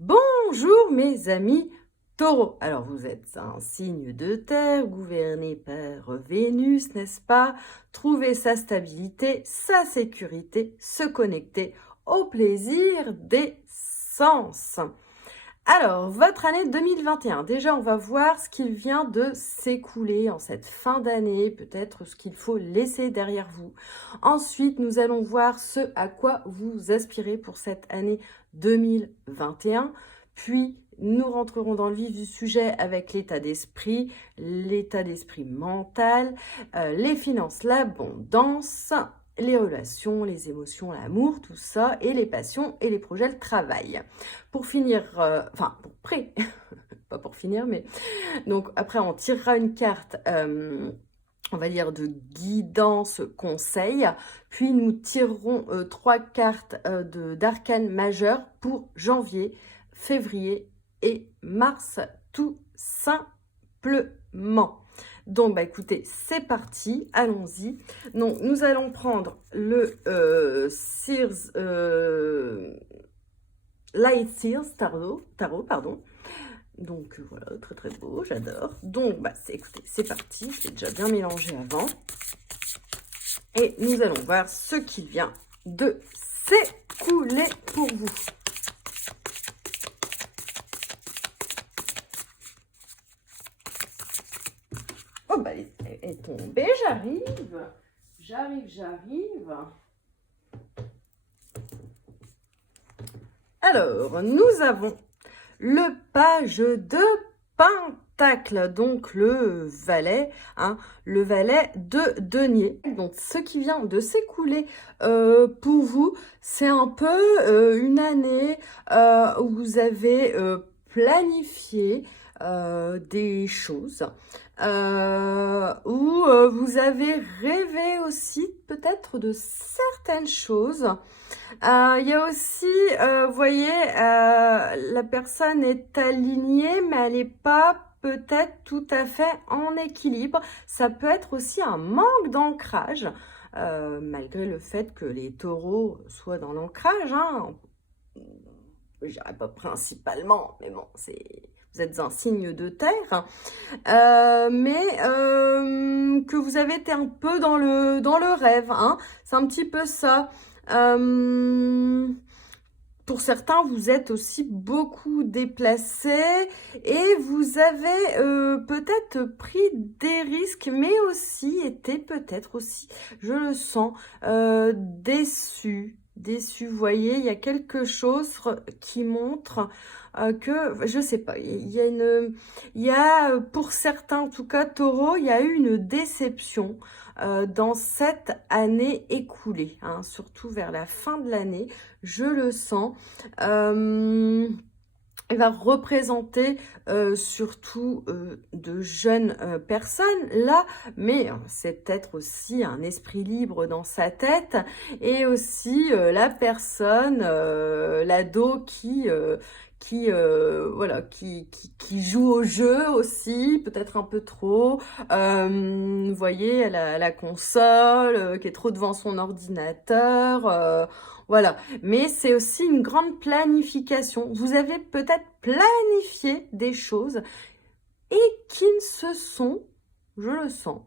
Bonjour mes amis taureaux. Alors vous êtes un signe de terre gouverné par Vénus, n'est-ce pas? Trouver sa stabilité, sa sécurité, se connecter au plaisir des sens. Alors, votre année 2021, déjà on va voir ce qu'il vient de s'écouler en cette fin d'année, peut-être ce qu'il faut laisser derrière vous. Ensuite, nous allons voir ce à quoi vous aspirez pour cette année 2021. Puis, nous rentrerons dans le vif du sujet avec l'état d'esprit mental, les finances, l'abondance, les relations, les émotions, l'amour, tout ça, et les passions et les projets, le travail. Pour finir, pas pour finir, mais donc après on tirera une carte, on va dire de guidance, conseil, puis nous tirerons 3 cartes d'arcane majeur pour janvier, février et mars, tout simplement. Donc, écoutez, c'est parti, allons-y. Donc, nous allons prendre le Sears, Light Sears tarot, pardon. Donc, voilà, très très beau, j'adore. Donc, écoutez, c'est parti, c'est déjà bien mélangé avant. Et nous allons voir ce qui vient de s'écouler pour vous. Oh, elle est tombée, j'arrive. Alors, nous avons le page de Pentacle, donc le valet de denier. Donc, ce qui vient de s'écouler pour vous, c'est un peu une année où vous avez planifié des choses, où vous avez rêvé aussi peut-être de certaines choses. Il y a aussi, vous voyez, la personne est alignée, mais elle n'est pas peut-être tout à fait en équilibre. Ça peut être aussi un manque d'ancrage, malgré le fait que les taureaux soient dans l'ancrage, hein. Je dirais pas principalement, mais bon, vous êtes un signe de terre, mais que vous avez été un peu dans le rêve, hein. C'est un petit peu ça. Pour certains, vous êtes aussi beaucoup déplacés et vous avez peut-être pris des risques, mais aussi été peut-être aussi, je le sens, déçu. Vous voyez, il y a quelque chose qui montre que, je sais pas, il y a pour certains, en tout cas, taureau, il y a eu une déception dans cette année écoulée, hein, surtout vers la fin de l'année, je le sens. Elle va représenter surtout de jeunes personnes là, mais c'est peut-être aussi un esprit libre dans sa tête et aussi la personne, l'ado qui joue au jeu aussi, peut-être un peu trop. Vous voyez, elle a la console, qui est trop devant son ordinateur. Voilà, mais c'est aussi une grande planification. Vous avez peut-être planifié des choses et qui ne se sont, je le sens,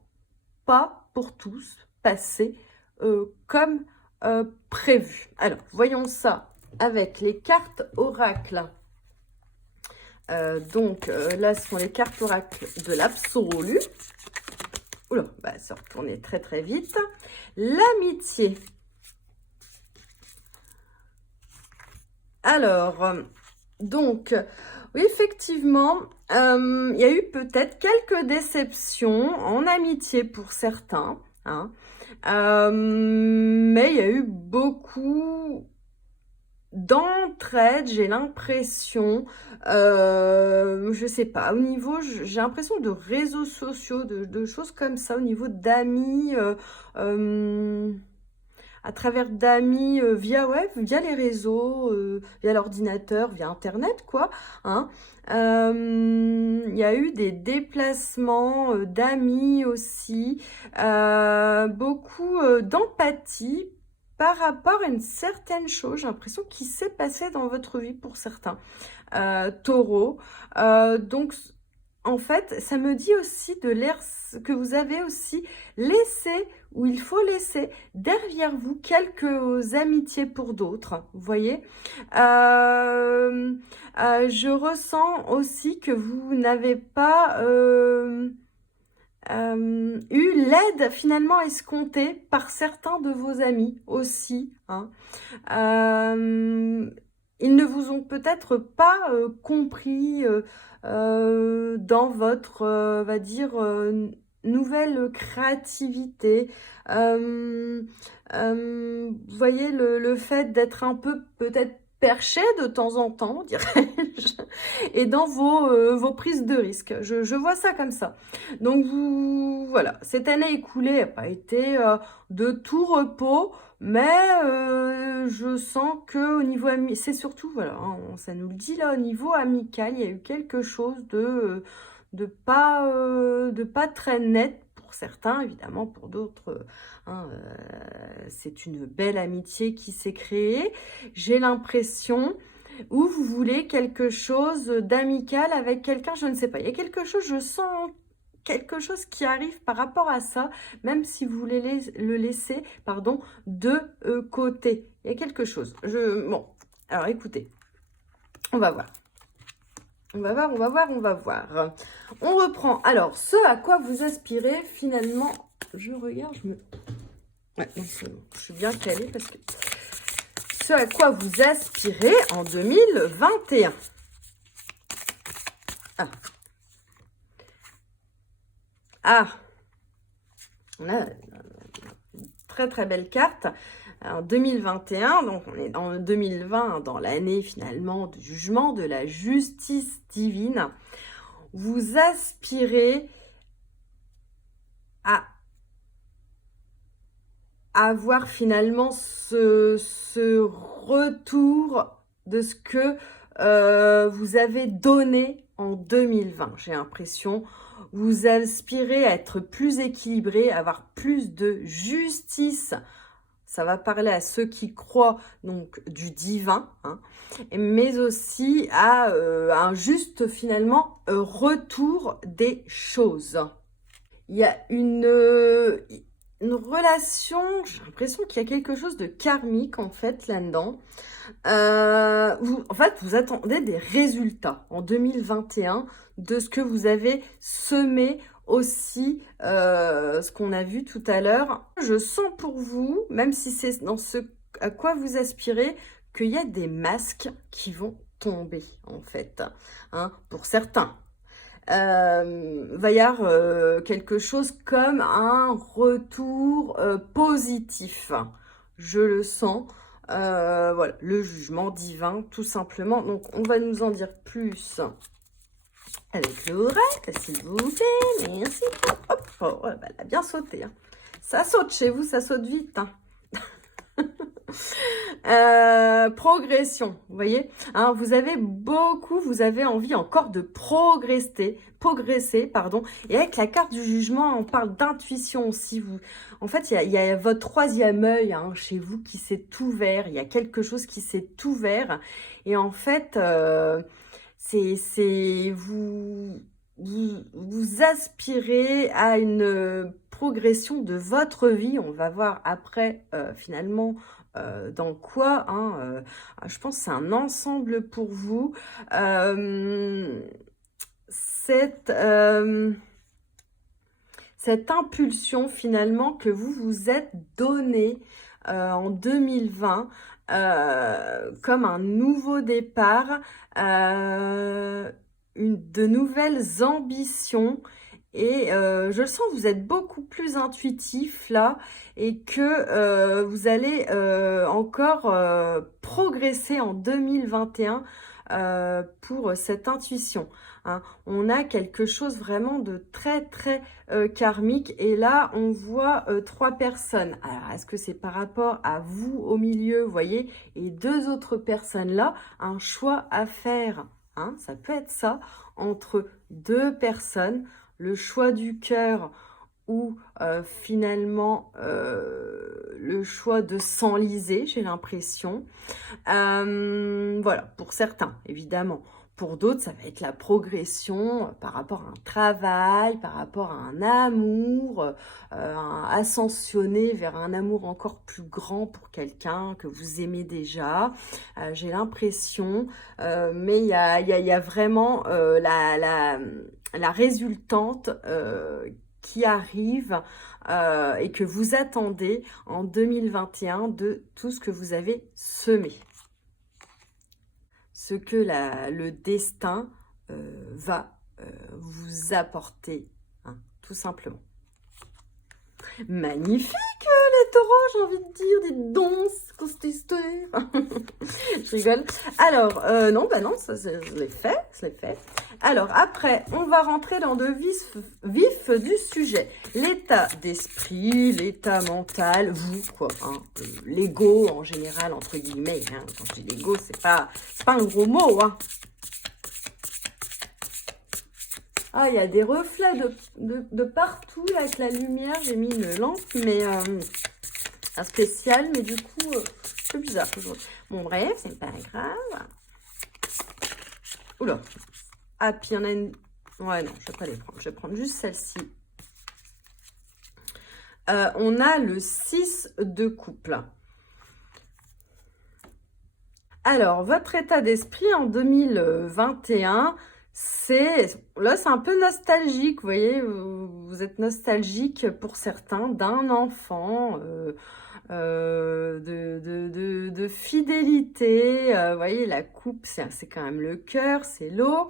pas pour tous passées comme prévu. Alors, voyons ça avec les cartes oracle. Là, ce sont les cartes oracle de l'absolu. Oula, ça retournait très très vite. L'amitié. Alors, oui, effectivement, il y a eu peut-être quelques déceptions en amitié pour certains, hein, mais il y a eu beaucoup d'entraide, j'ai l'impression, je sais pas, au niveau, j'ai l'impression de réseaux sociaux, de choses comme ça, au niveau d'amis, à travers d'amis via les réseaux, via l'ordinateur, via internet quoi, hein. Il y a eu des déplacements d'amis aussi, beaucoup d'empathie par rapport à une certaine chose, j'ai l'impression qui s'est passé dans votre vie pour certains taureaux. Donc, en fait, ça me dit aussi de l'air que vous avez aussi laissé, ou il faut laisser derrière vous quelques amitiés pour d'autres, vous voyez. Je ressens aussi que vous n'avez pas eu l'aide finalement escomptée par certains de vos amis aussi, hein. Ils ne vous ont peut-être pas compris dans votre, on va dire, nouvelle créativité. Vous voyez, le fait d'être un peu peut-être perché de temps en temps, dirais-je, et dans vos prises de risques. Je vois ça comme ça. Donc, voilà, cette année écoulée n'a pas été de tout repos. Mais je sens que au niveau c'est surtout, voilà, hein, ça nous le dit là, au niveau amical, il y a eu quelque chose de pas très net pour certains, évidemment pour d'autres, hein, c'est une belle amitié qui s'est créée. J'ai l'impression, ou vous voulez quelque chose d'amical avec quelqu'un, je ne sais pas. Il y a quelque chose, je sens quelque chose qui arrive par rapport à ça, même si vous voulez le laisser, pardon, de côté. Il y a quelque chose. Bon, alors écoutez, on va voir. On va voir, on va voir, on va voir. On reprend. Alors, ce à quoi vous aspirez, finalement, je regarde, Ouais, non, je suis bien calée parce que... Ce à quoi vous aspirez en 2021. Ah. Ah, on a une très très belle carte en 2021, donc on est en 2020, dans l'année finalement du jugement, de la justice divine. Vous aspirez à avoir finalement ce retour de ce que vous avez donné en 2020, j'ai l'impression. Vous aspirez à être plus équilibré, à avoir plus de justice. Ça va parler à ceux qui croient donc du divin, hein, mais aussi à un juste finalement retour des choses. Il y a une relation, j'ai l'impression qu'il y a quelque chose de karmique en fait là-dedans. En fait, vous attendez des résultats en 2021 de ce que vous avez semé aussi, ce qu'on a vu tout à l'heure. Je sens pour vous, même si c'est dans ce à quoi vous aspirez, qu'il y a des masques qui vont tomber en fait, hein, pour certains. Va y avoir quelque chose comme un retour positif. Je le sens. Voilà, le jugement divin, tout simplement. Donc, on va nous en dire plus avec l'oracle, s'il vous plaît. Merci. Hop, oh, elle a bien sauté. Hein. Ça saute chez vous, ça saute vite. Hein. Progression, vous voyez, hein, vous avez envie encore de progresser, pardon. Et avec la carte du jugement, on parle d'intuition aussi. En fait, il y a votre troisième œil, hein, chez vous qui s'est ouvert. Il y a quelque chose qui s'est ouvert. Et en fait, vous aspirez à une progression de votre vie. On va voir après, finalement, dans quoi, hein, je pense que c'est un ensemble pour vous. Cette impulsion finalement que vous vous êtes donnée en 2020 comme un nouveau départ, de nouvelles ambitions. Et je le sens, vous êtes beaucoup plus intuitif là et que vous allez encore progresser en 2021 pour cette intuition. Hein. On a quelque chose vraiment de très très karmique et là on voit 3 personnes. Alors est-ce que c'est par rapport à vous au milieu, vous voyez, et 2 autres personnes là, un choix à faire. Hein, ça peut être ça, entre 2 personnes, le choix du cœur ou finalement le choix de s'enliser, j'ai l'impression. Voilà, pour certains, évidemment. Pour d'autres, ça va être la progression par rapport à un travail, par rapport à un amour, ascensionner vers un amour encore plus grand pour quelqu'un que vous aimez déjà. J'ai l'impression, mais il y a vraiment la résultante qui arrive et que vous attendez en 2021 de tout ce que vous avez semé. Ce que le destin va vous apporter, hein, tout simplement. Magnifique les taureaux, j'ai envie de dire, dites donc, cette histoire. Je rigole. Alors, non, bah non, ça, je l'ai fait. Alors, après, on va rentrer dans le vif du sujet. L'état d'esprit, l'état mental, vous, quoi, hein, l'ego en général, entre guillemets. Hein, quand je dis l'ego, c'est pas un gros mot, hein. Ah, il y a des reflets de partout là, avec la lumière. J'ai mis une lampe, mais un spécial, mais du coup, c'est bizarre aujourd'hui. Bon, bref, c'est pas grave. Oula. Ah, puis il y en a une... Ouais, non, je vais pas les prendre. Je vais prendre juste celle-ci. On a le 6 de couple. Alors, votre état d'esprit en 2021, là, c'est un peu nostalgique, vous voyez, vous êtes nostalgique pour certains d'un enfant, de fidélité, vous voyez, la coupe, c'est quand même le cœur, c'est l'eau.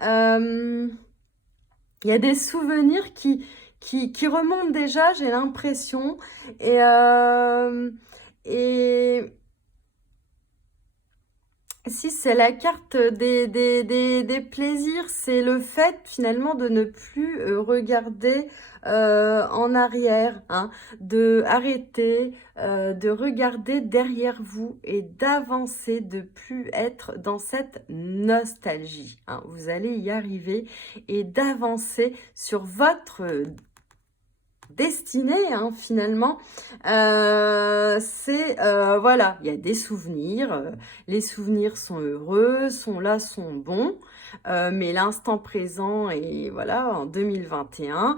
Il y a des souvenirs qui remontent déjà, j'ai l'impression, et si c'est la carte des plaisirs, c'est le fait finalement de ne plus regarder en arrière, hein, de arrêter, de regarder derrière vous et d'avancer, de plus être dans cette nostalgie, hein. Vous allez y arriver et d'avancer sur votre destinée, hein, finalement. Voilà, il y a des souvenirs, les souvenirs sont heureux, sont là, sont bons, mais l'instant présent et voilà, en 2021,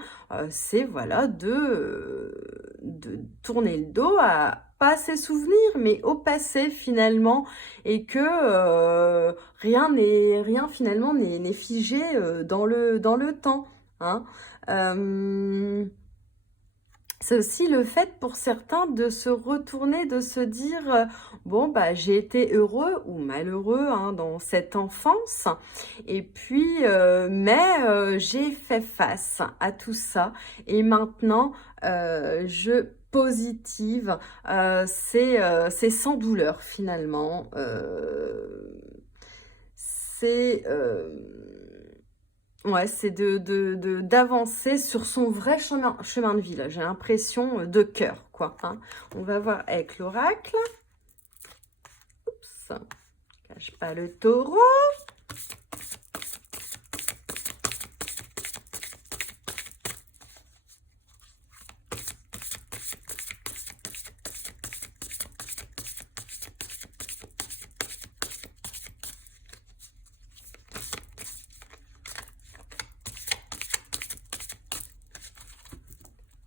c'est voilà de tourner le dos à pas ces souvenirs, mais au passé finalement, et que rien finalement n'est figé dans le temps, hein. C'est aussi le fait pour certains de se retourner, de se dire bon bah j'ai été heureux ou malheureux, hein, dans cette enfance, et puis mais j'ai fait face à tout ça et maintenant je positive, c'est sans douleur finalement, c'est ouais, c'est d'avancer sur son vrai chemin de vie, là. J'ai l'impression de cœur, quoi, hein. On va voir avec l'oracle. Oups, cache pas le taureau.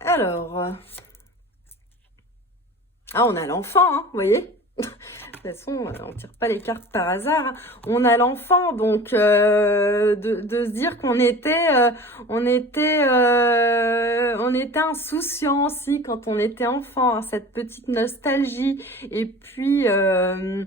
Alors, ah, on a l'enfant, hein, vous voyez. De toute façon, on tire pas les cartes par hasard, hein. On a l'enfant, donc de se dire qu'on était insouciant aussi quand on était enfant, hein, cette petite nostalgie. Et puis le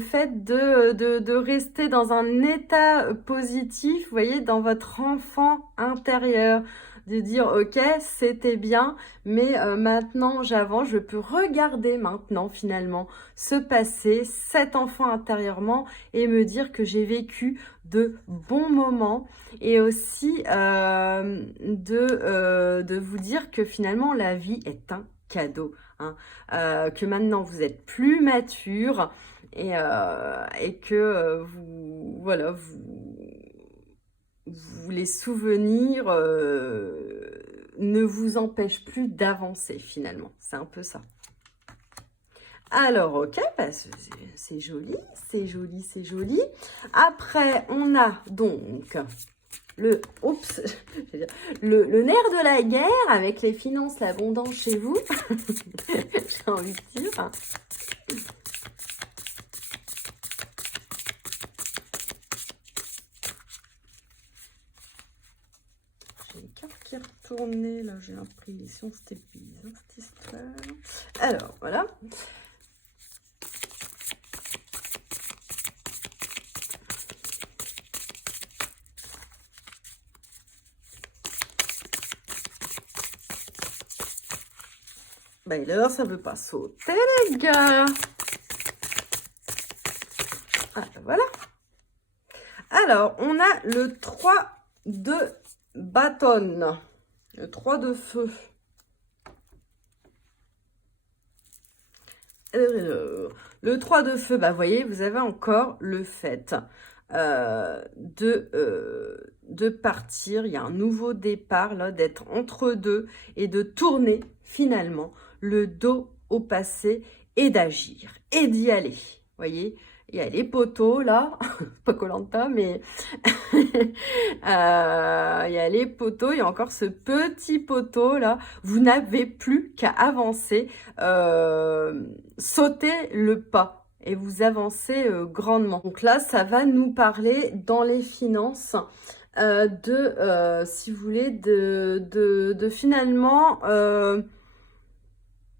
fait de rester dans un état positif, vous voyez, dans votre enfant intérieur, de dire ok, c'était bien, mais maintenant j'avance, je peux regarder maintenant finalement ce passé, cet enfant intérieurement, et me dire que j'ai vécu de bons moments, et aussi de vous dire que finalement la vie est un cadeau, hein, que maintenant vous êtes plus mature, et que voilà, les souvenirs ne vous empêche plus d'avancer finalement. C'est un peu ça. Alors, ok, bah, c'est joli, c'est joli, c'est joli. Après, on a donc le nerf de la guerre avec les finances, l'abondance chez vous. J'ai envie de dire. J'ai une carte qui est retournée, là, j'ai l'impression que c'était bizarre cette histoire. Alors, voilà. Ben là, ça veut pas sauter, les gars. Ah, ben voilà. Alors, on a le 3 de bâton. Le 3 de feu. Le 3 de feu, bah, vous voyez, vous avez encore le fait de partir. Il y a un nouveau départ, là, d'être entre deux et de tourner, finalement, le dos au passé et d'agir et d'y aller. Vous voyez, il y a les poteaux, là, pas Koh-Lanta, mais il y a les poteaux, il y a encore ce petit poteau, là. Vous n'avez plus qu'à avancer, sauter le pas et vous avancez grandement. Donc là, ça va nous parler dans les finances si vous voulez, de finalement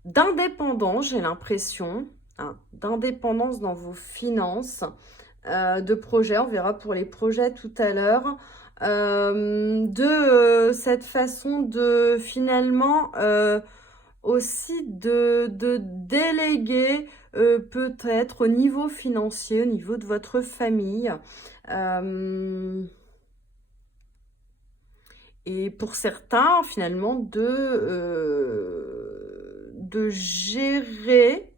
d'indépendance, j'ai l'impression, hein, d'indépendance dans vos finances, de projets, on verra pour les projets tout à l'heure, cette façon de finalement aussi de déléguer peut-être au niveau financier, au niveau de votre famille. Et pour certains, finalement, de gérer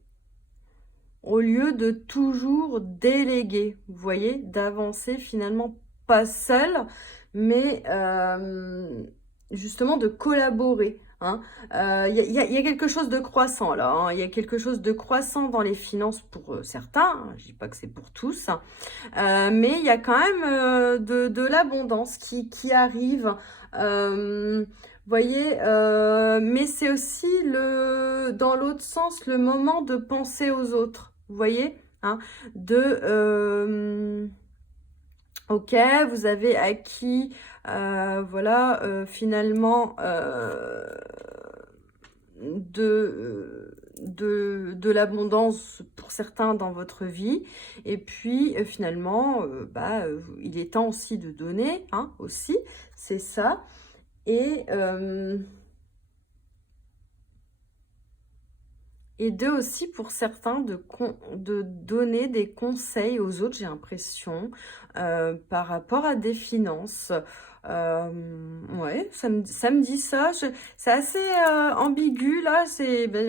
au lieu de toujours déléguer. Vous voyez, d'avancer finalement pas seul, mais justement de collaborer. Hein. Il y a quelque chose de croissant là. Hein. Il y a quelque chose de croissant dans les finances pour certains. Hein. Je dis pas que c'est pour tous. Hein. Mais il y a quand même de l'abondance qui arrive. Voyez, mais c'est aussi dans l'autre sens le moment de penser aux autres. Vous voyez, hein, ok, vous avez acquis, voilà, finalement, de l'abondance pour certains dans votre vie. Et puis, finalement, il est temps aussi de donner, hein, aussi, c'est ça. Et aussi pour certains de donner des conseils aux autres, j'ai l'impression, par rapport à des finances. Ouais, ça me dit ça. C'est assez ambigu là.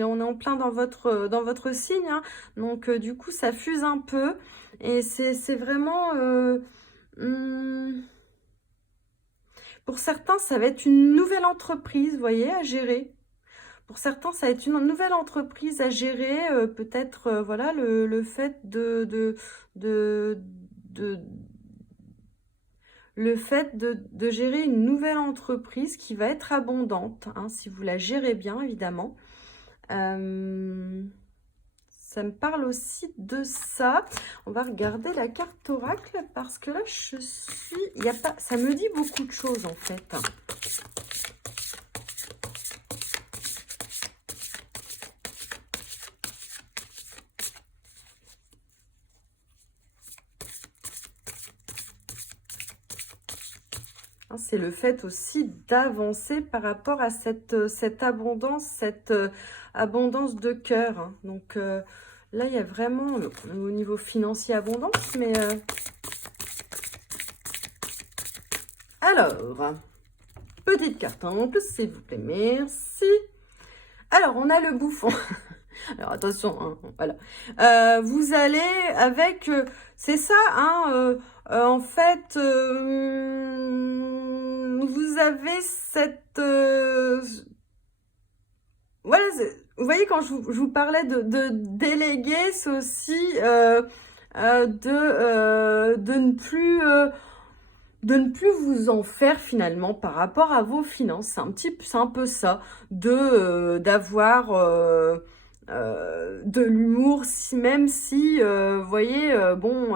On est en plein dans votre signe, hein. Donc du coup ça fuse un peu et c'est vraiment. Pour certains, ça va être une nouvelle entreprise, vous voyez, à gérer. Pour certains, ça va être une nouvelle entreprise à gérer, peut-être, voilà, le fait le fait de gérer une nouvelle entreprise qui va être abondante, hein, si vous la gérez bien, évidemment. Ça me parle aussi de ça. On va regarder la carte oracle parce que là, ça me dit beaucoup de choses, en fait. C'est le fait aussi d'avancer par rapport à cette abondance, abondance de cœur. Hein. Donc là, il y a vraiment, au niveau financier, abondance, mais... Alors, petite carte oncle, s'il vous plaît, merci. Alors, on a le bouffon. Alors, attention, hein, voilà. Vous allez avec... c'est ça, hein, en fait, vous vous avez cette... voilà, vous voyez, quand je vous parlais de déléguer, c'est aussi de ne plus... de ne plus vous en faire finalement par rapport à vos finances. C'est un peu ça, d'avoir de l'humour, si, même si, vous voyez, bon,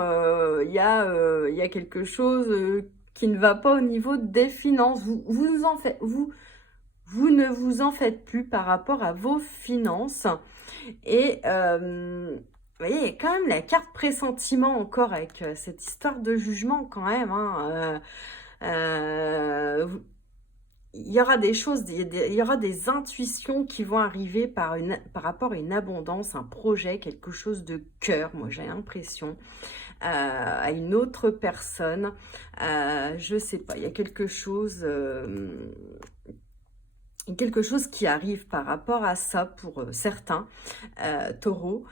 il y a quelque chose qui ne va pas au niveau des finances. Vous ne vous en faites plus par rapport à vos finances. Et vous voyez, il y a quand même la carte pressentiment encore avec cette histoire de jugement quand même. Hein, il y aura des choses, il y aura des intuitions qui vont arriver par rapport à une abondance, un projet, quelque chose de cœur, moi j'ai l'impression, à une autre personne. Je sais pas, il y a quelque chose qui arrive par rapport à ça pour certains taureaux.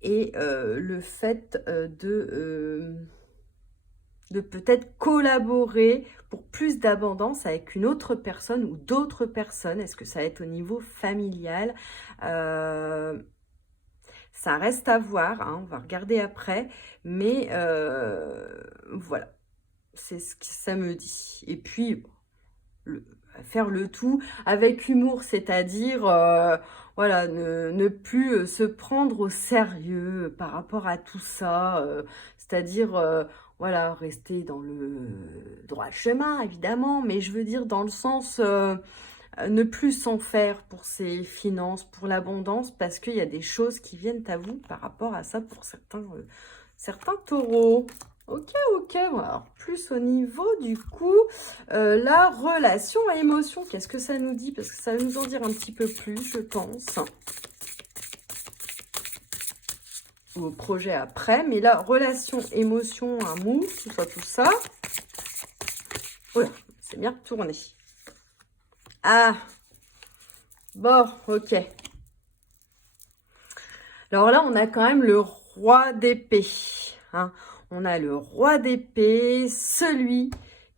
Et le fait de peut-être collaborer pour plus d'abondance avec une autre personne ou d'autres personnes. Est-ce que ça va être au niveau familial? Ça reste à voir, hein, on va regarder après, mais voilà, c'est ce que ça me dit. Et puis, faire le tout avec humour, c'est-à-dire voilà, ne plus se prendre au sérieux par rapport à tout ça, c'est-à-dire voilà, rester dans le droit chemin évidemment, mais je veux dire dans le sens ne plus s'en faire pour ses finances, pour l'abondance, parce qu'il y a des choses qui viennent à vous par rapport à ça pour certains taureaux. Ok, alors plus au niveau du coup, la relation à émotion, qu'est-ce que ça nous dit? Parce que ça va nous en dire un petit peu plus, je pense. Au projet après, mais la relation, émotion, amour, tout ça. Oula, c'est bien retourné. Ah, bon, ok. Alors là, on a quand même le roi d'épée, hein. On a le roi d'épée, celui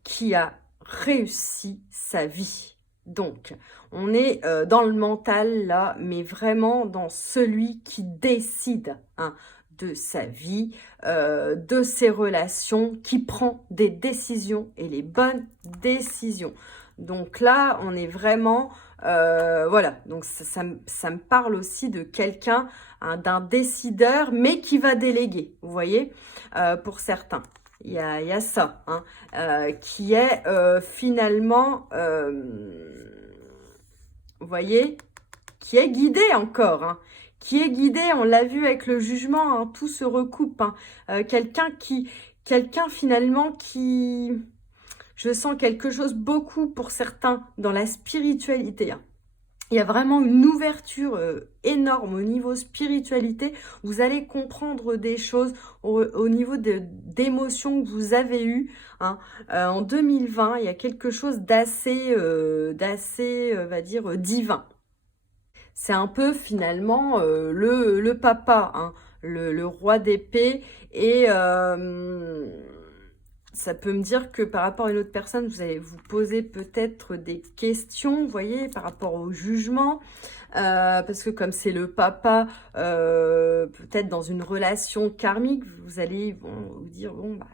qui a réussi sa vie. Donc, on est dans le mental là, mais vraiment dans celui qui décide, hein, de sa vie, de ses relations, qui prend des décisions et les bonnes décisions. Donc là, on est vraiment... voilà, donc ça me parle aussi de quelqu'un, hein, d'un décideur, mais qui va déléguer, vous voyez, pour certains. Il y a ça, hein, qui est finalement, vous voyez, qui est guidé encore, hein, qui est guidé, on l'a vu avec le jugement, hein, tout se recoupe, hein, quelqu'un finalement qui... Je sens quelque chose beaucoup pour certains dans la spiritualité, hein. Il y a vraiment une ouverture énorme au niveau spiritualité. Vous allez comprendre des choses au niveau d'émotions que vous avez eues, hein. En 2020, il y a quelque chose d'assez, on va dire, divin. C'est un peu finalement le papa, hein, le roi d'épée. Et ça peut me dire que par rapport à une autre personne, vous allez vous poser peut-être des questions, vous voyez, par rapport au jugement. Parce que comme c'est le papa, peut-être dans une relation karmique, vous allez vous dire, bon, bah,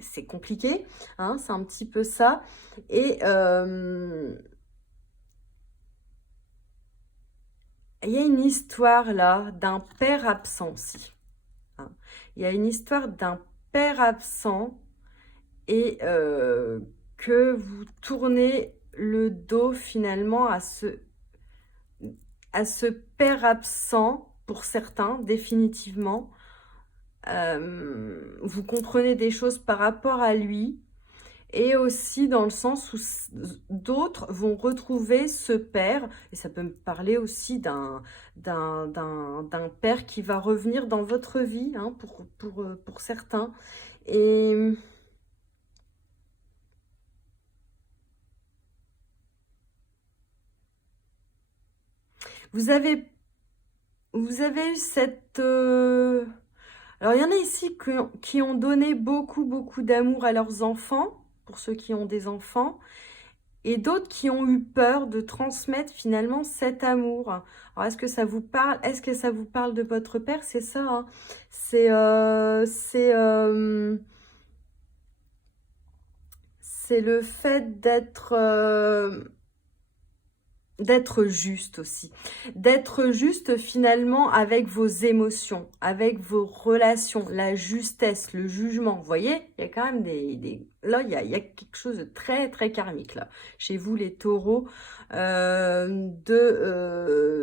c'est compliqué, hein, c'est un petit peu ça. Et il y a une histoire là d'un père absent aussi, hein. Il y a une histoire d'un père absent et que vous tournez le dos finalement à ce père absent pour certains, définitivement. Vous comprenez des choses par rapport à lui. Et aussi dans le sens où d'autres vont retrouver ce père, et ça peut me parler aussi d'un père qui va revenir dans votre vie, hein, pour certains. Et vous avez eu cette... Alors, il y en a ici qui ont donné beaucoup d'amour à leurs enfants, pour ceux qui ont des enfants. et d'autres qui ont eu peur de transmettre finalement cet amour. Alors, est-ce que ça vous parle? Est-ce que ça vous parle de votre père? C'est ça, hein. C'est le fait d'être juste aussi. D'être juste finalement avec vos émotions, avec vos relations, la justesse, le jugement. Vous voyez, il y a quand même là, il y a quelque chose de très, très karmique là. Chez vous, les taureaux,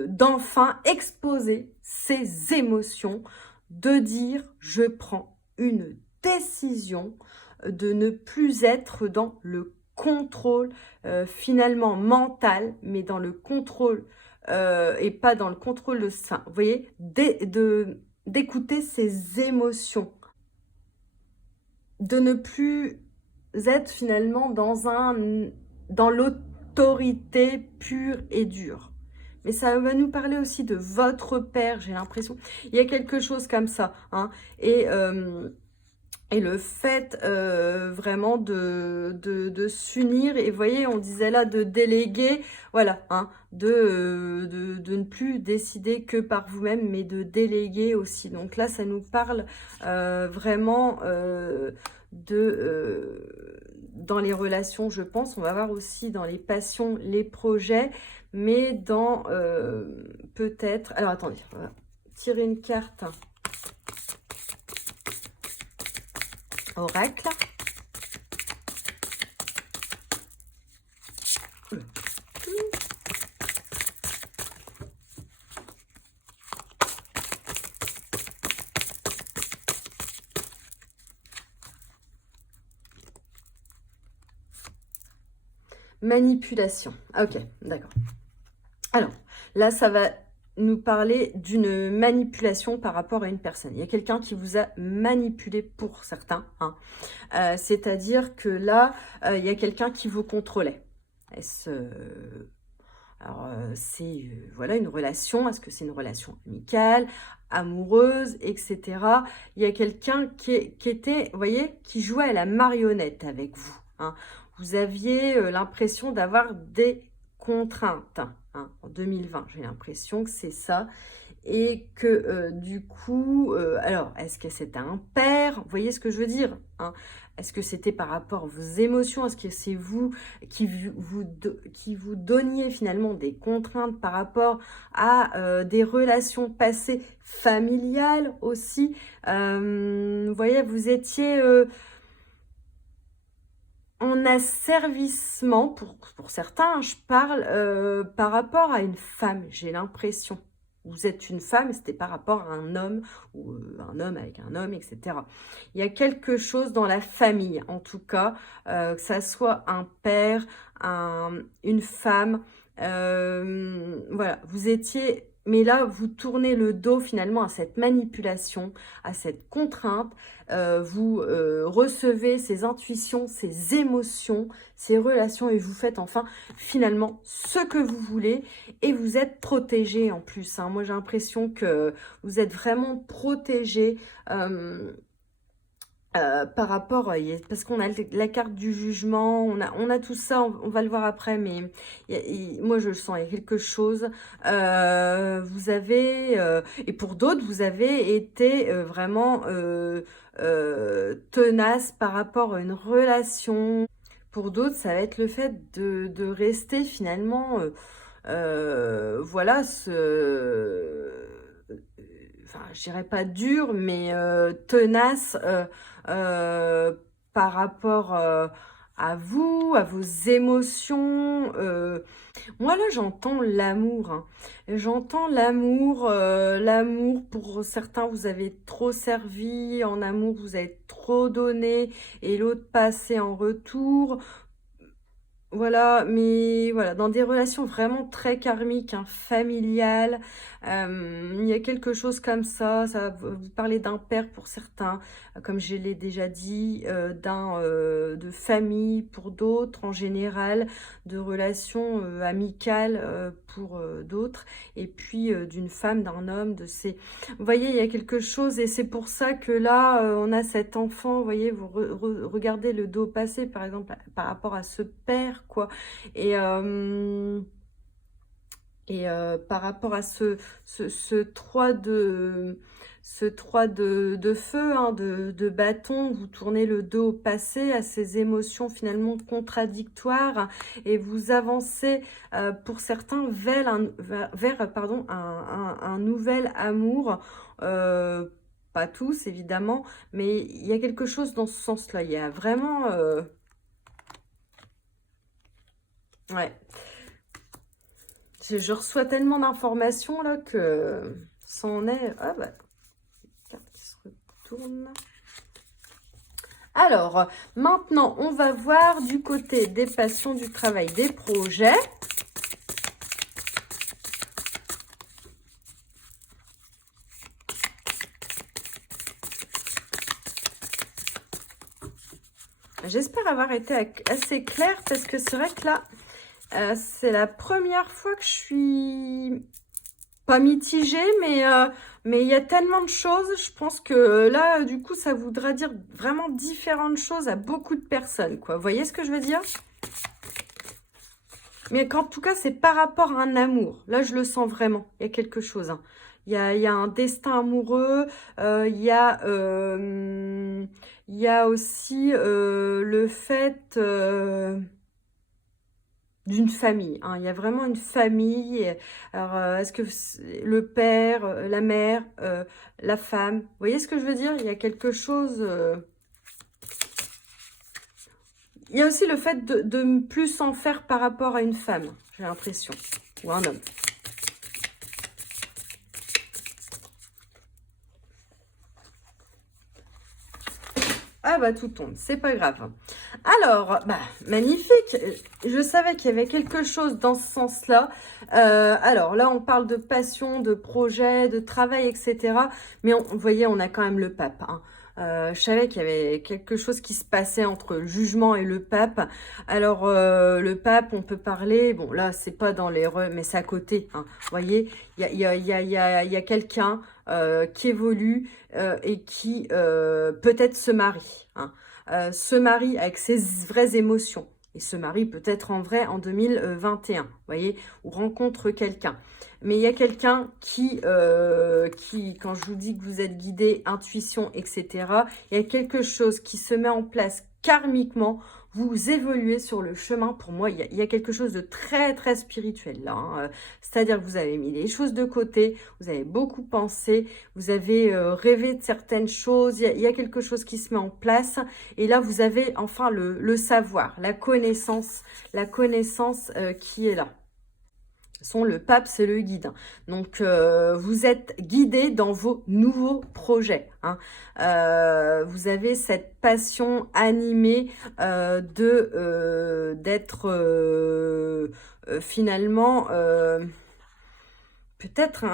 d'enfin exposer ses émotions, de dire, je prends une décision de ne plus être dans le contrôle finalement mental, mais dans le contrôle et pas dans le contrôle de ça. Vous voyez, d'écouter ses émotions, de ne plus être finalement dans l'autorité pure et dure. Mais ça va nous parler aussi de votre père, j'ai l'impression. Il y a quelque chose comme ça, hein. Et le fait vraiment de s'unir, et vous voyez, on disait là de déléguer, voilà, hein, de ne plus décider que par vous-même, mais de déléguer aussi. Donc là, ça nous parle vraiment dans les relations, je pense. On va voir aussi dans les passions, les projets, mais dans peut-être... Alors attendez, on va tirer une carte. Oracle. Manipulation. Ok, d'accord. Alors, là, ça va nous parler d'une manipulation par rapport à une personne. Il y a quelqu'un qui vous a manipulé pour certains, hein. C'est-à-dire que là, il y a quelqu'un qui vous contrôlait. Alors, c'est voilà, une relation. Est-ce que c'est une relation amicale, amoureuse, etc. Il y a quelqu'un qui était, vous voyez, qui jouait à la marionnette avec vous, hein. Vous aviez l'impression d'avoir des contraintes, hein, en 2020. J'ai l'impression que c'est ça. Et que du coup, alors, est-ce que c'était un père? Vous voyez ce que je veux dire, hein? Est-ce que c'était par rapport à vos émotions? Est-ce que c'est vous qui vous donniez finalement des contraintes par rapport à des relations passées familiales aussi? Vous voyez, vous étiez en asservissement, pour certains, je parle par rapport à une femme, j'ai l'impression. Vous êtes une femme, et c'était par rapport à un homme, ou un homme avec un homme, etc. Il y a quelque chose dans la famille, en tout cas, que ça soit un père, une femme, voilà, vous étiez... Mais là, vous tournez le dos finalement à cette manipulation, à cette contrainte. Vous recevez ces intuitions, ces émotions, ces relations et vous faites enfin finalement ce que vous voulez et vous êtes protégé en plus, hein. Moi, j'ai l'impression que vous êtes vraiment protégé par rapport, parce qu'on a la carte du jugement, on a tout ça, on va le voir après, mais moi je le sens, il y a quelque chose. Vous avez, et pour d'autres, vous avez été vraiment tenace par rapport à une relation. Pour d'autres, ça va être le fait de rester finalement, voilà, enfin, je dirais pas dur, mais tenace euh, par rapport à vous, à vos émotions. Moi, là, j'entends l'amour, hein. J'entends l'amour. L'amour, pour certains, vous avez trop servi. En amour, vous avez trop donné. Et l'autre passé en retour. Voilà, mais voilà, dans des relations vraiment très karmiques, hein, familiales, il y a quelque chose comme ça va vous parler d'un père pour certains, comme je l'ai déjà dit, de famille pour d'autres en général, de relations amicales pour d'autres, et puis d'une femme, d'un homme, de ces... Vous voyez, il y a quelque chose, et c'est pour ça que là, on a cet enfant, vous voyez, vous regardez le dos passé, par exemple, par rapport à ce père faire, quoi. Et, par rapport à ce 3 de feu, hein, de bâton, vous tournez le dos au passé, à ces émotions finalement contradictoires, et vous avancez pour certains vers un nouvel amour. Pas tous évidemment, mais il y a quelque chose dans ce sens-là. Il y a vraiment... ouais. Je reçois tellement d'informations là que ça en est... Ah bah, carte qui se retourne. Alors, maintenant, on va voir du côté des passions, du travail, des projets. J'espère avoir été assez claire parce que c'est vrai que là, c'est la première fois que je suis pas mitigée, mais il y a tellement de choses. Je pense que là, du coup, ça voudra dire vraiment différentes choses à beaucoup de personnes, quoi. Vous voyez ce que je veux dire? Mais qu'en tout cas, c'est par rapport à un amour. Là, je le sens vraiment. Il y a quelque chose, hein. Il y a un destin amoureux. Il y a aussi le fait... d'une famille, hein. Il y a vraiment une famille. Alors, est-ce que le père, la mère, la femme, vous voyez ce que je veux dire? Il y a quelque chose... Il y a aussi le fait de ne plus s'en faire par rapport à une femme, j'ai l'impression, ou un homme. Ah bah tout tombe, c'est pas grave. Alors, bah magnifique. Je savais qu'il y avait quelque chose dans ce sens-là. Alors là, on parle de passion, de projet, de travail, etc. Mais vous voyez, on a quand même le pape, hein. Je savais qu'il y avait quelque chose qui se passait entre le jugement et le pape. Alors, le pape, on peut parler... Bon, là, c'est pas dans les... mais c'est à côté, hein. Vous voyez, il y a quelqu'un qui évolue et qui peut-être se marie, hein. Se marie avec ses vraies émotions. Et se marie peut-être en vrai en 2021, vous voyez, ou rencontre quelqu'un. Mais il y a quelqu'un qui, quand je vous dis que vous êtes guidé, intuition, etc., il y a quelque chose qui se met en place karmiquement. Vous évoluez sur le chemin. Pour moi, il y a quelque chose de très, très spirituel là, hein. C'est-à-dire que vous avez mis les choses de côté, vous avez beaucoup pensé, vous avez rêvé de certaines choses, il y a quelque chose qui se met en place. Et là, vous avez enfin le savoir, la connaissance qui est là. De toute façon, le pape, c'est le guide, hein. Donc, vous êtes guidé dans vos nouveaux projets, hein. Vous avez cette passion animée d'être finalement peut-être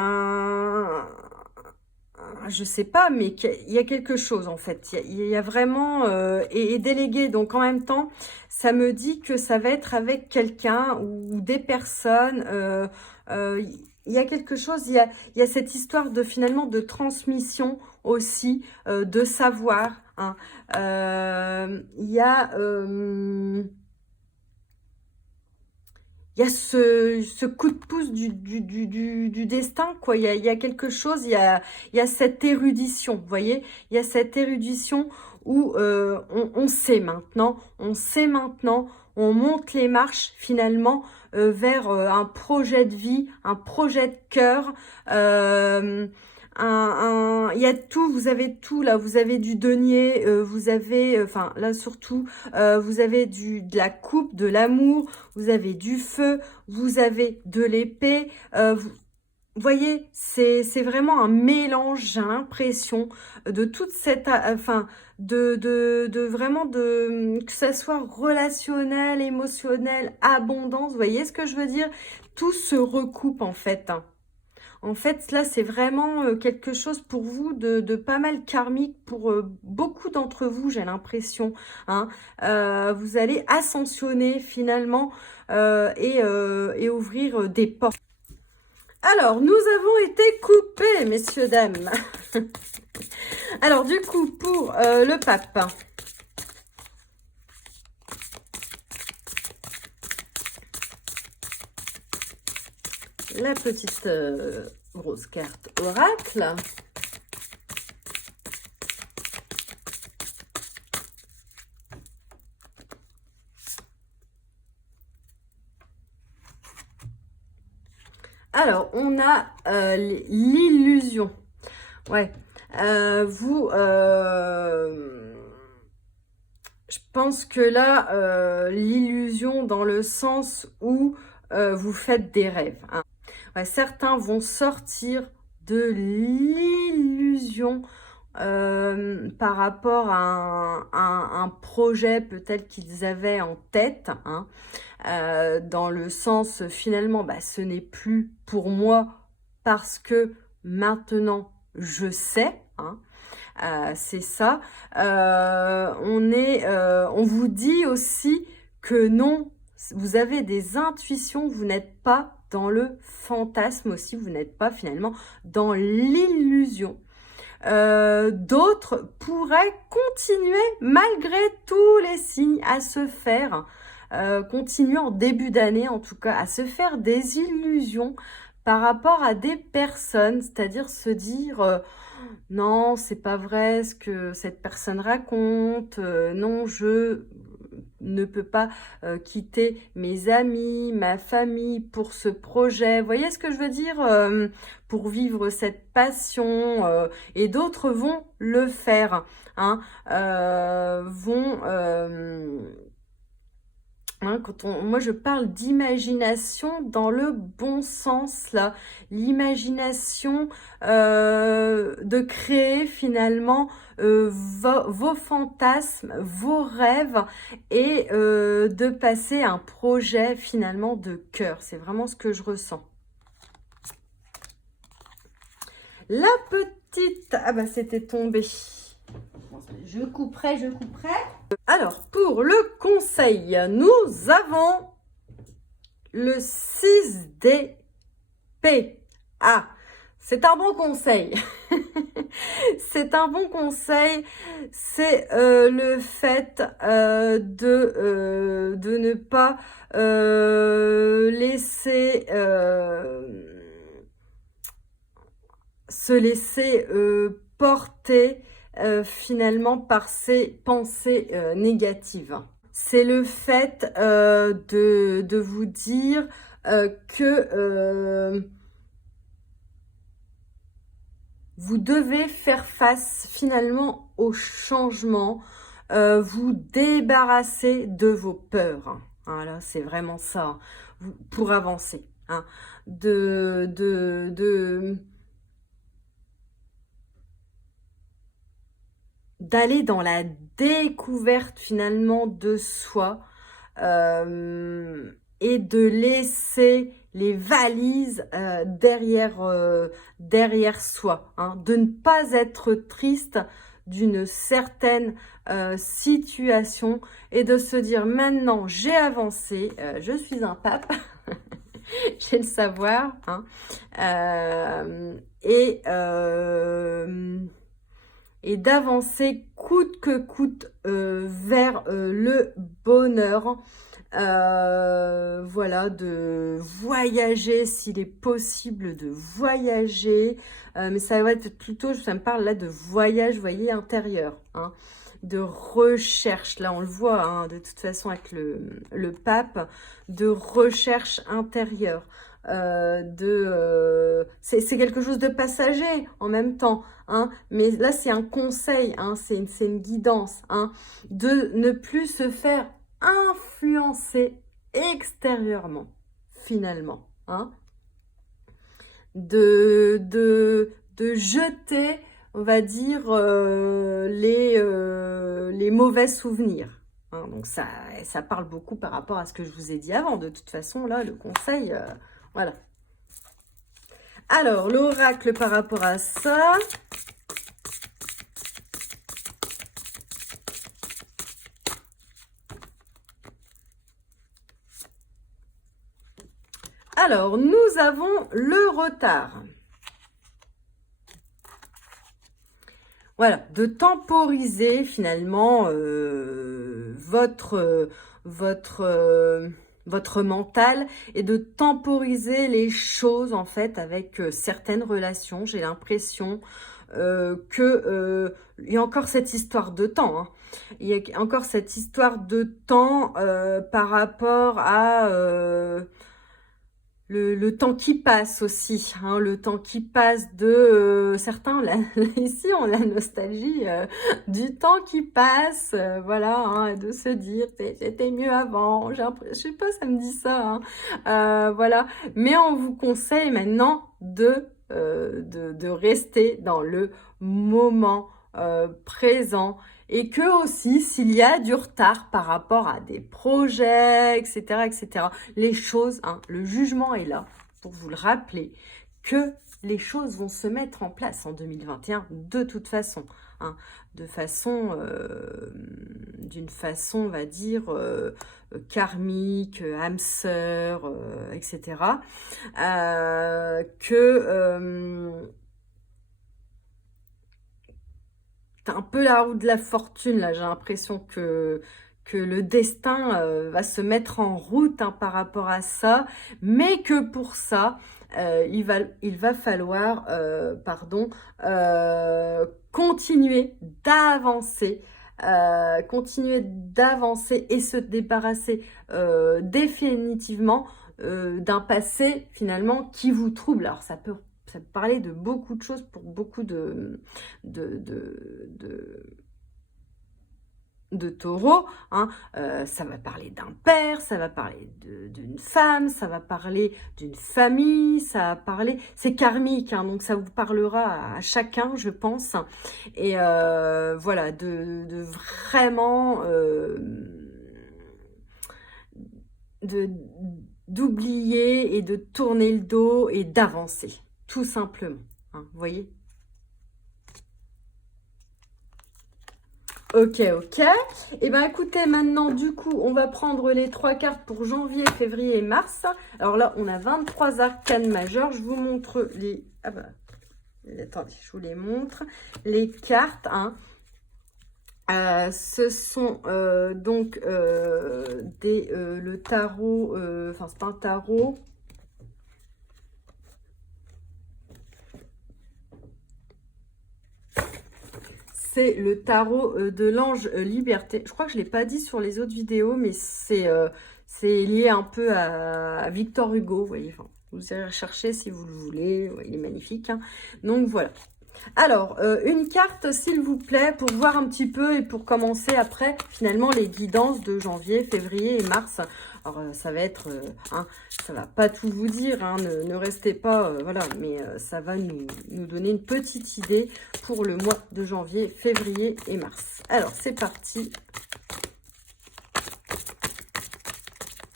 je sais pas, mais il y a quelque chose en fait. Il y a vraiment et délégué. Donc en même temps, ça me dit que ça va être avec quelqu'un ou des personnes. Il y a quelque chose. Il y a cette histoire de finalement de transmission aussi, de savoir, hein. Il y a il y a ce coup de pouce du destin, quoi. Il y a quelque chose, il y a cette érudition, vous voyez. Il y a cette érudition où on sait maintenant, on monte les marches finalement vers un projet de vie, un projet de cœur. Il y a tout, vous avez tout là, vous avez du denier, vous avez, enfin là surtout, vous avez de la coupe, de l'amour, vous avez du feu, vous avez de l'épée, vous voyez, c'est vraiment un mélange, j'ai l'impression, de toute cette, enfin, vraiment que ça soit relationnel, émotionnel, abondance, vous voyez ce que je veux dire? Tout se recoupe en fait, hein. En fait, là, c'est vraiment quelque chose pour vous de pas mal karmique pour beaucoup d'entre vous, j'ai l'impression, hein. Vous allez ascensionner finalement et ouvrir des portes. Alors, nous avons été coupés, messieurs, dames. Alors, du coup, pour le pape, la petite grosse carte oracle. Alors, on a l'illusion. Ouais. Je pense que là, l'illusion dans le sens où vous faites des rêves. Hein. Ouais, certains vont sortir de l'illusion par rapport à un projet peut-être qu'ils avaient en tête, hein, dans le sens finalement, bah, ce n'est plus pour moi parce que maintenant je sais, hein, c'est ça. On vous dit aussi que non, vous avez des intuitions, vous n'êtes pas dans le fantasme aussi, vous n'êtes pas finalement dans l'illusion. D'autres pourraient continuer malgré tous les signes à se faire, continuer en début d'année en tout cas, à se faire des illusions par rapport à des personnes, c'est-à-dire se dire non, c'est pas vrai ce que cette personne raconte, non, je ne peux pas quitter mes amis, ma famille pour ce projet. Vous voyez ce que je veux dire, pour vivre cette passion, et d'autres vont le faire, hein, hein, moi je parle d'imagination dans le bon sens là, l'imagination de créer finalement vos fantasmes, vos rêves et de passer un projet finalement de cœur. C'est vraiment ce que je ressens. La petite, ah bah c'était tombé. Je couperai. Alors, pour le conseil, nous avons le 6 d'épée. Ah, c'est un bon conseil. C'est un bon conseil. C'est le fait de ne pas se laisser porter finalement par ces pensées négatives. C'est le fait de vous dire que vous devez faire face finalement au changement, vous débarrasser de vos peurs. Voilà, c'est vraiment ça, pour avancer. Hein, d'aller dans la découverte finalement de soi et de laisser les valises derrière soi, hein, de ne pas être triste d'une certaine situation et de se dire maintenant j'ai avancé, je suis un pape, j'ai le savoir, hein, et d'avancer coûte que coûte vers le bonheur. Voilà, de voyager s'il est possible de voyager, mais ça va être plutôt, ça me parle là de voyage, vous voyez, intérieur, hein, de recherche, là on le voit, hein, de toute façon avec le pape, de recherche intérieure. C'est quelque chose de passager en même temps, hein, mais là c'est un conseil, hein, c'est une guidance, hein, de ne plus se faire influencer extérieurement finalement, hein, de jeter, on va dire, les mauvais souvenirs. Hein, donc ça parle beaucoup par rapport à ce que je vous ai dit avant. De toute façon, là, le conseil, voilà. Alors, l'oracle par rapport à ça. Alors, nous avons le retard. Voilà, de temporiser finalement votre votre mental et de temporiser les choses en fait avec certaines relations. J'ai l'impression il y a encore cette histoire de temps. Hein. Il y a encore cette histoire de temps par rapport à le temps qui passe aussi, hein, le temps qui passe de certains, là, ici on a la nostalgie du temps qui passe, voilà, hein, de se dire c'était mieux avant, je sais pas, ça me dit ça, hein, voilà, mais on vous conseille maintenant de rester dans le moment présent et que aussi s'il y a du retard par rapport à des projets, etc., les choses, hein, le jugement est là pour vous le rappeler que les choses vont se mettre en place en 2021 de toute façon, hein, d'une façon, on va dire, karmique, âme sœur, etc. C'est un peu la roue de la fortune, là, j'ai l'impression que le destin va se mettre en route hein, par rapport à ça, mais que pour ça, il va falloir continuer d'avancer. Continuer d'avancer et se débarrasser définitivement d'un passé finalement qui vous trouble. Alors ça peut parler de beaucoup de choses pour beaucoup de, de taureaux, hein. Ça va parler d'un père, ça va parler d'une femme, ça va parler d'une famille, ça va parler, c'est karmique, hein, donc ça vous parlera à chacun, je pense, et voilà, de vraiment d'oublier et de tourner le dos et d'avancer, tout simplement, hein, vous voyez. Ok. Et ben écoutez, maintenant, du coup, on va prendre les 3 cartes pour janvier, février et mars. Alors là, on a 23 arcanes majeures. Je vous montre les... Ah bah, attendez, je vous les montre. Les cartes, hein. Ce sont donc le tarot... Enfin, c'est pas un tarot... C'est le tarot de l'ange Liberté. Je crois que je ne l'ai pas dit sur les autres vidéos, mais c'est lié un peu à Victor Hugo. Vous voyez, enfin, vous irez chercher si vous le voulez. Ouais, il est magnifique. Hein. Donc voilà. Alors, une carte, s'il vous plaît, pour voir un petit peu et pour commencer après, finalement, les guidances de janvier, février et mars. Alors, ça va être, ça va pas tout vous dire, hein, ne restez pas, voilà, mais ça va nous donner une petite idée pour le mois de janvier, février et mars. Alors, c'est parti.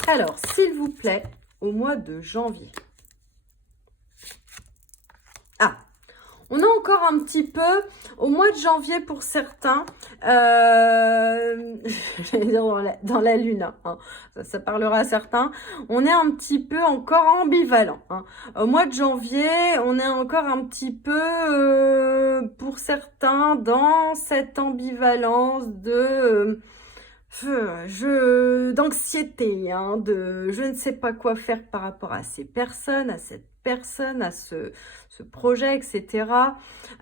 Alors, s'il vous plaît, au mois de janvier. On a encore un petit peu, au mois de janvier pour certains, j'allais dire dans la lune, hein, ça parlera à certains, on est un petit peu encore ambivalent. Hein. Au mois de janvier, on est encore un petit peu, pour certains, dans cette ambivalence de... d'anxiété, hein, de je ne sais pas quoi faire par rapport à ces personnes, à cette personne, à ce projet, etc.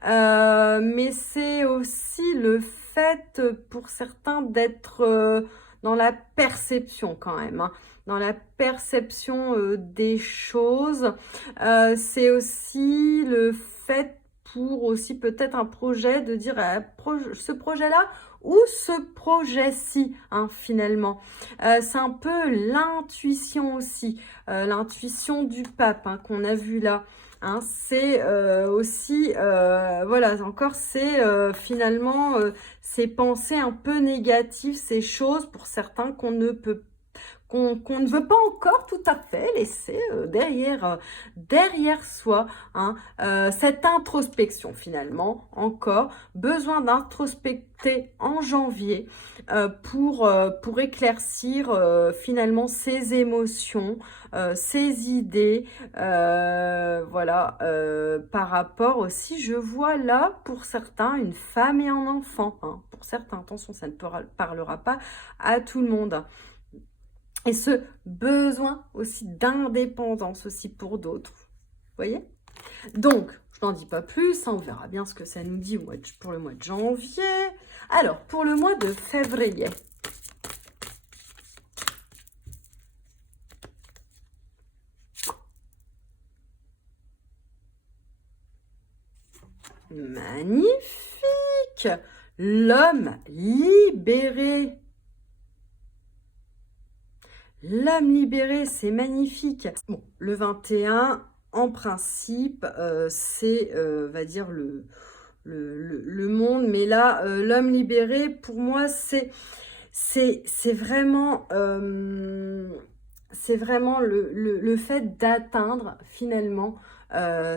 Mais c'est aussi le fait pour certains d'être dans la perception quand même, hein, dans la perception des choses. C'est aussi le fait pour aussi peut-être un projet de dire ce projet-là ou ce projet-ci, hein, finalement. C'est un peu l'intuition aussi, l'intuition du pape hein, qu'on a vu là. Hein, c'est aussi, voilà, encore c'est finalement ces pensées un peu négatives, ces choses pour certains qu'on ne peut qu'on ne veut pas encore tout à fait laisser derrière soi, hein, cette introspection finalement, encore besoin d'introspecter en janvier pour éclaircir finalement ses émotions, ses idées, voilà, par rapport aussi, je vois là pour certains une femme et un enfant, hein, pour certains, attention, ça ne parlera pas à tout le monde. et ce besoin aussi d'indépendance aussi pour d'autres. Vous voyez? Donc, je n'en dis pas plus, hein, on verra bien ce que ça nous dit pour le mois de janvier. Alors, pour le mois de février. Magnifique! L'homme libéré. L'homme libéré, c'est magnifique. Bon, le 21, en principe, c'est, va dire, le monde. Mais là, l'homme libéré, pour moi, c'est vraiment, le fait d'atteindre finalement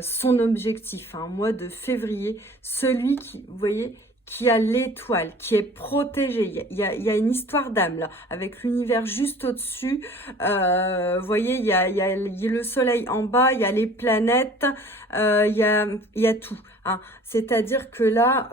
son objectif. Hein, mois de février, celui qui, vous voyez, qui a l'étoile, qui est protégé. Il y a une histoire d'âme là, avec l'univers juste au-dessus. Vous voyez, il y a le soleil en bas, il y a les planètes, il y a tout. Hein. C'est-à-dire que là,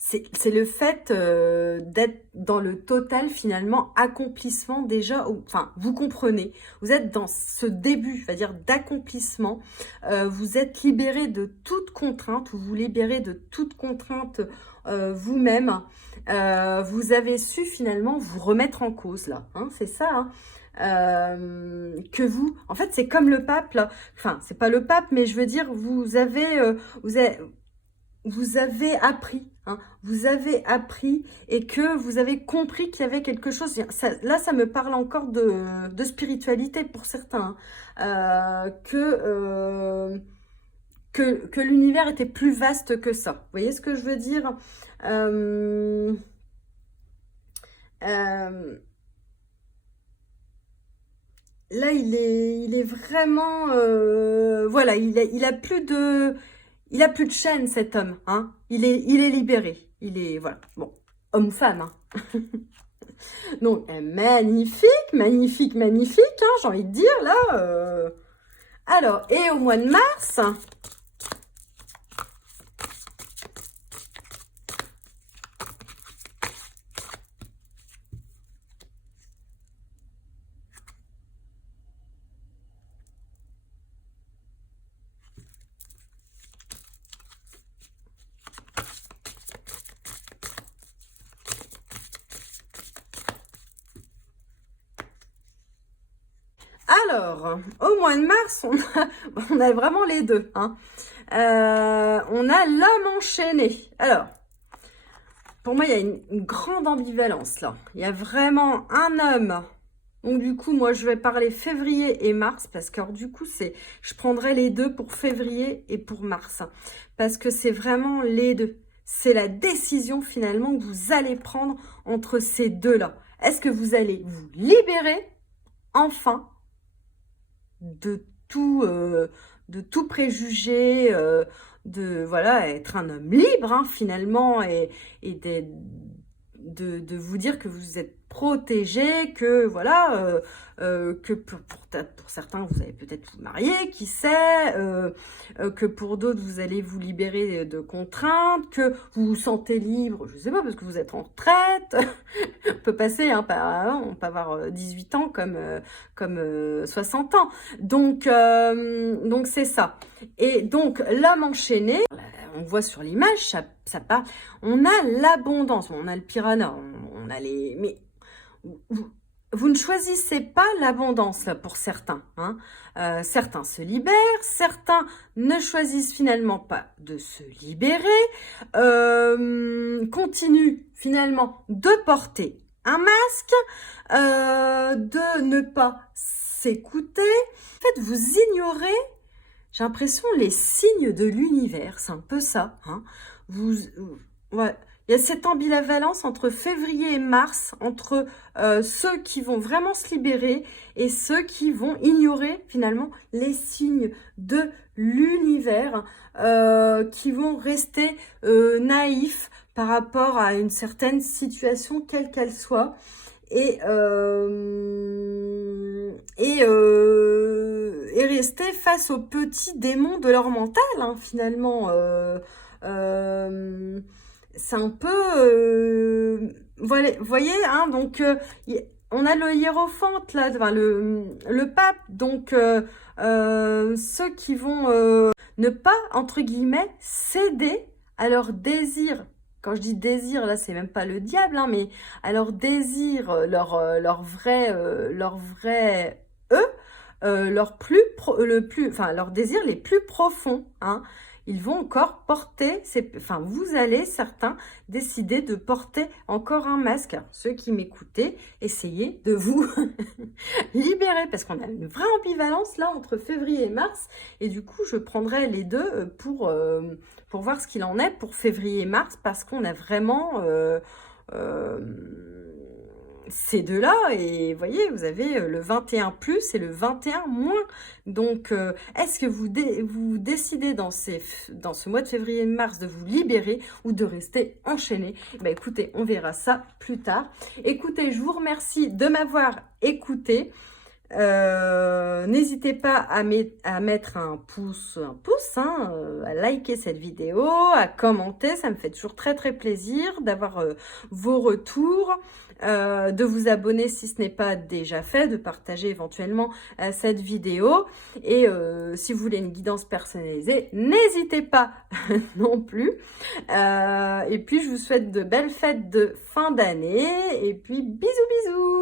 c'est le fait d'être dans le total finalement accomplissement déjà, enfin vous comprenez, vous êtes dans ce début, c'est-à-dire d'accomplissement, vous êtes libéré de toute contrainte, vous vous libérez de toute contrainte vous-même, vous avez su finalement vous remettre en cause là, hein, c'est ça, hein. Que vous, en fait c'est comme le pape là, enfin c'est pas le pape mais je veux dire vous avez appris, hein, vous avez appris et que vous avez compris qu'il y avait quelque chose. Là, ça me parle encore de spiritualité pour certains, hein, que l'univers était plus vaste que ça. Vous voyez ce que je veux dire? Là, il est vraiment, voilà, il a plus de, chaîne cet homme, hein. Il est libéré. Il est, voilà, bon, homme ou femme, hein. Donc, magnifique, magnifique, magnifique, hein, j'ai envie de dire, là. Alors, et au mois de mars, alors, au mois de mars, on a vraiment les deux, hein. On a l'homme enchaîné. Alors, pour moi, il y a une grande ambivalence là. Il y a vraiment un homme. Donc du coup, moi, je vais parler février et mars parce que alors, du coup, je prendrai les deux pour février et pour mars. Parce que c'est vraiment les deux. C'est la décision finalement que vous allez prendre entre ces deux-là. Est-ce que vous allez vous libérer enfin de tout préjugé, voilà, être un homme libre, hein, finalement, et de vous dire que vous êtes protégé, que voilà, que pour certains vous allez peut-être vous marier, qui sait, que pour d'autres vous allez vous libérer de contraintes, que vous vous sentez libre, je sais pas, parce que vous êtes en retraite. On peut passer, hein, on peut avoir 18 ans comme 60 ans. Donc c'est ça. Et donc l'homme enchaîné, on voit sur l'image, ça part. On a l'abondance, on a le piranha, on a les. Mais vous ne choisissez pas l'abondance là pour certains. Hein. Certains se libèrent, certains ne choisissent finalement pas de se libérer, continuent finalement de porter un masque, de ne pas s'écouter. En fait, vous ignorez, j'ai l'impression, les signes de l'univers. C'est un peu ça. Hein. Ouais. Il y a cette ambivalence entre février et mars, entre ceux qui vont vraiment se libérer et ceux qui vont ignorer finalement les signes de l'univers, qui vont rester naïfs par rapport à une certaine situation, quelle qu'elle soit, et rester face aux petits démons de leur mental, hein, finalement. C'est un peu voilà, vous voyez, hein, donc on a le hiérophante là, enfin, le pape, donc ceux qui vont ne pas, entre guillemets, céder à leur désir. Quand je dis désir, là, c'est même pas le diable, hein, mais à leur désir, leur vrai eux, enfin, leurs désirs les plus profonds, hein. Ils vont encore porter, enfin, vous allez, certains, décider de porter encore un masque. Alors, ceux qui m'écoutez, essayez de vous libérer, parce qu'on a une vraie ambivalence là entre février et mars, et du coup, je prendrai les deux pour voir ce qu'il en est pour février et mars, parce qu'on a vraiment euh, ces deux-là, et vous voyez, vous avez le 21 plus et le 21 moins. Donc, est-ce que vous décidez dans ce mois de février et de mars de vous libérer ou de rester enchaîné? Ben, écoutez, on verra ça plus tard. Écoutez, je vous remercie de m'avoir écouté. N'hésitez pas à mettre un pouce, hein, à liker cette vidéo, à commenter, ça me fait toujours très très plaisir d'avoir vos retours, de vous abonner si ce n'est pas déjà fait, de partager éventuellement cette vidéo, et si vous voulez une guidance personnalisée, n'hésitez pas non plus. Et puis je vous souhaite de belles fêtes de fin d'année, et puis bisous bisous.